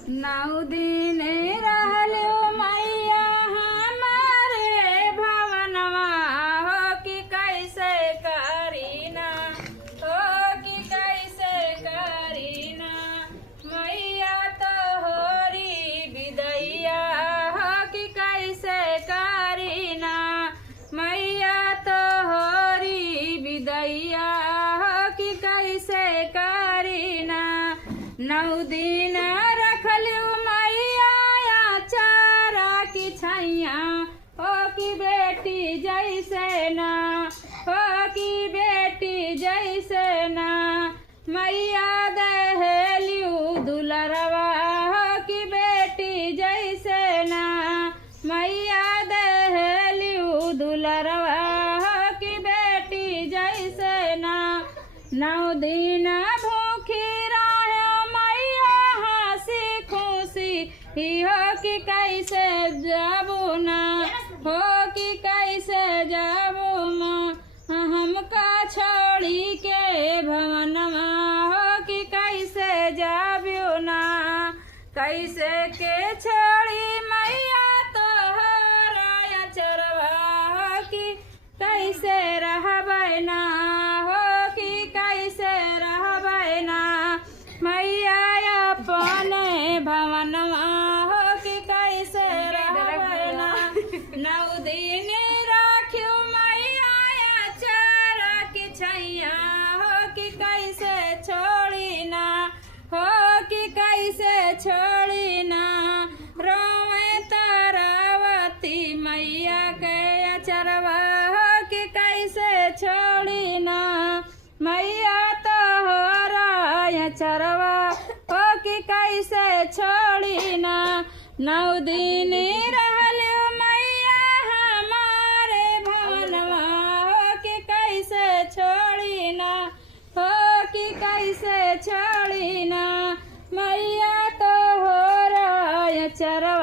नौ दिन रहलू मैया हमारे भवनवा हो कि कैसे करीना हो कि कैसे करीना मैया तो होरी विदैया हो कि कैसे करीना मैया तो होरी विदैया हो कि कैसे करीना नौ दिन रखलू मैया चारा की छैया हो कि बेटी जैसे ना हो कि बेटी जैसे ना मैया दहेलियू दुलरवा हो कि बेटी जैसे ना मैया दहेलियू दुलरवा हो कि बेटी जैसे ना नौ दिन भूखी हो कि कैसे जाबू ना हो कि कैसे जाबू माँ हमका छोड़ी के भवनमा हो कि कैसे जाबू ना कैसे के छोड़ी मैया तो हराया चरवा हो कि कैसे रहबै ना हो कि कैसे रहबै ना मैया अपने भवनमा नौ दिन राख्यू मैया चारा की छैया हो कि कैसे छोड़ी ना हो कि कैसे छोड़ी ना रोवे तारावती मैया के अचरवा हो कि कैसे छोड़ी ना मैया तो हो रहा चरवा हो कि कैसे छोड़ी ना नौ दिन रहलू छोड़ी ना हो कि कैसे छोड़ी ना मैया तो हो रहा चरवा